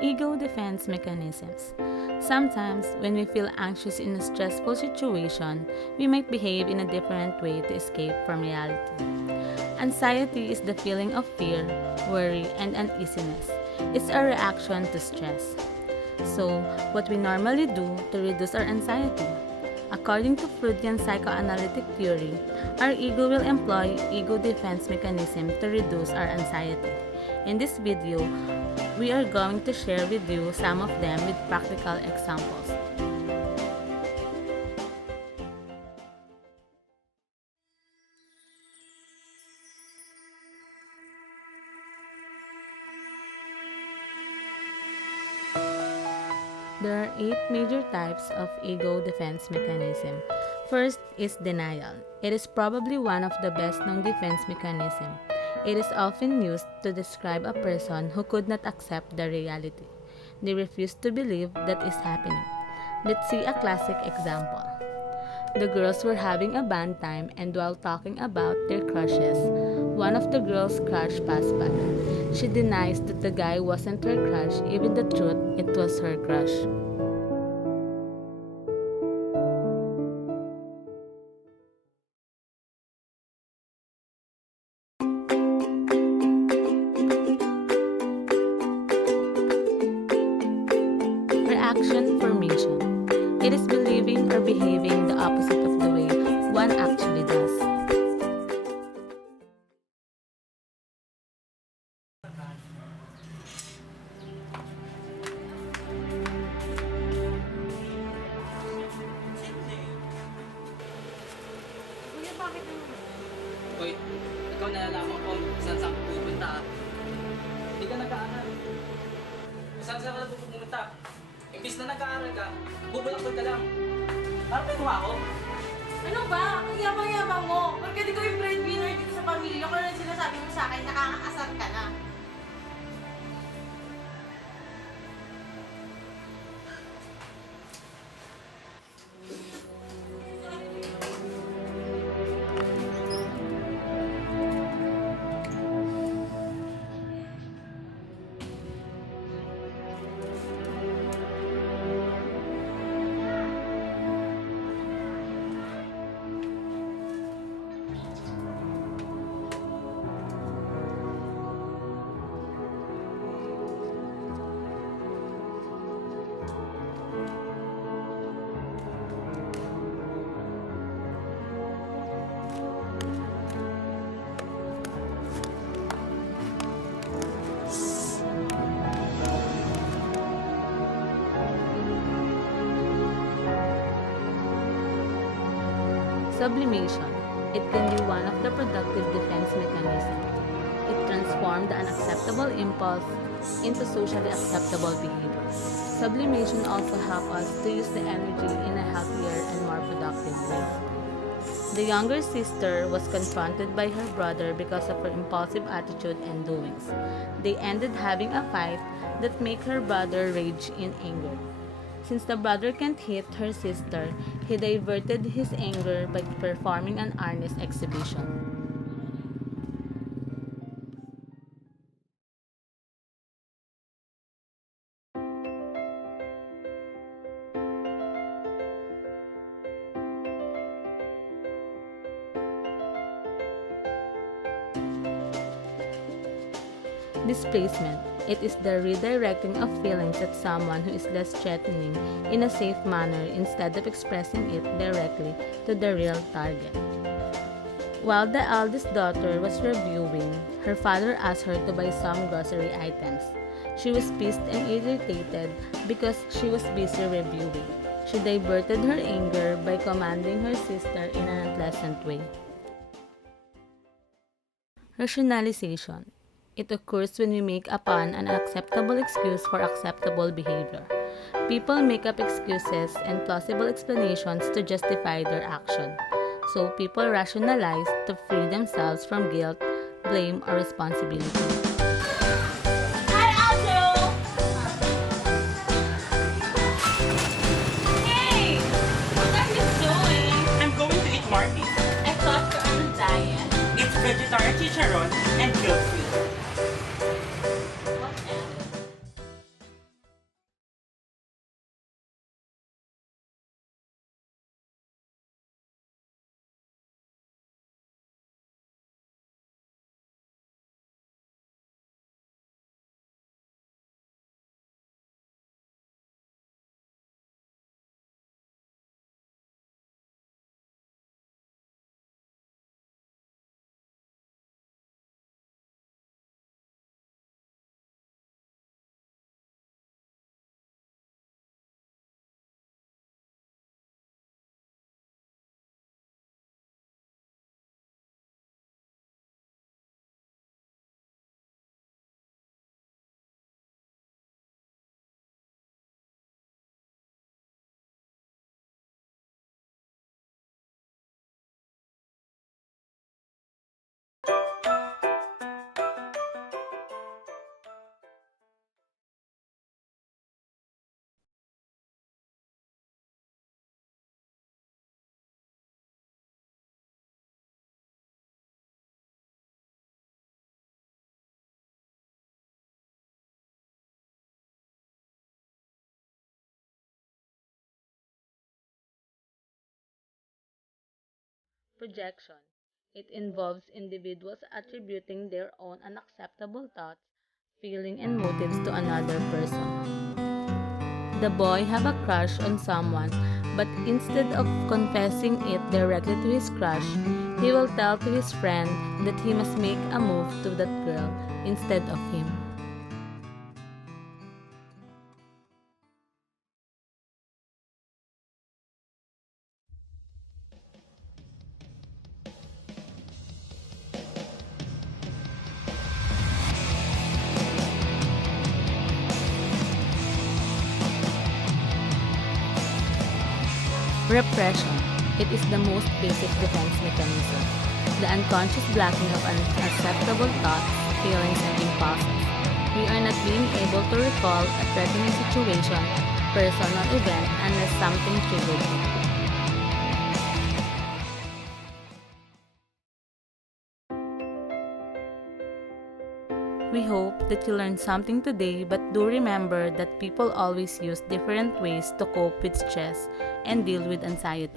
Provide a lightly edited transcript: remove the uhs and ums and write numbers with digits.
Ego defense mechanisms. Sometimes, when we feel anxious in a stressful situation, we might behave in a different way to escape from reality. Anxiety is the feeling of fear, worry, and uneasiness. It's a reaction to stress. So, what we normally do to reduce our anxiety? According to Freudian psychoanalytic theory, our ego will employ ego defense mechanism to reduce our anxiety. In this video, we are going to share with you some of them with practical examples. There are 8 major types of ego defense mechanism. First is denial. It is probably one of the best-known defense mechanisms. It is often used to describe a person who could not accept the reality. They refuse to believe that is happening. Let's see a classic example. The girls were having a band time, and while talking about their crushes, one of the girls' crush passed by. She denies that the guy wasn't her crush, even the truth, it was her crush. Reaction formation. It is believing or behaving the opposite of the way one actually does. Kuya, bakit naman? Hoy, ikaw nalalaman ko kung saan saan pupunta. Hindi ka nag-aaral. Kung saan saan ka na pupunta. Imbis na nag-aaral ka, bubulakbol ka lang. Harapin mo ako. Ano ba? Ang yabang-yabang mo. Pagkat ikaw yung breadwinner dito sa pamilya ko na sinasabi mo sa akin, nakakaasar ka na. Sublimation. It can be one of the productive defense mechanisms. It transforms the unacceptable impulse into socially acceptable behavior. Sublimation also helps us to use the energy in a healthier and more productive way. The younger sister was confronted by her brother because of her impulsive attitude and doings. They ended having a fight that made her brother rage in anger. Since the brother can't hit her sister, he diverted his anger by performing an honest exhibition. Displacement. It is the redirecting of feelings at someone who is less threatening in a safe manner instead of expressing it directly to the real target. While the eldest daughter was reviewing, her father asked her to buy some grocery items. She was pissed and irritated because she was busy reviewing. She diverted her anger by commanding her sister in an unpleasant way. Rationalization. It occurs when we make upon an acceptable excuse for acceptable behavior. People make up excuses and plausible explanations to justify their action. So people rationalize to free themselves from guilt, blame, or responsibility. Hi, Aljo! Hey! What are you doing? I'm going to eat Marty's. I thought you're on a diet. It's vegetarian chicharron and guilt-free. Projection. It involves individuals attributing their own unacceptable thoughts, feelings, and motives to another person. The boy have a crush on someone, but instead of confessing it directly to his crush, he will tell to his friend that he must make a move to that girl instead of him. Repression. It is the most basic defense mechanism. The unconscious blocking of unacceptable thoughts, feelings, and impulses. We are not being able to recall a threatening situation, person, or event unless something triggered it. We hope that you learned something today, but do remember that people always use different ways to cope with stress and deal with anxiety.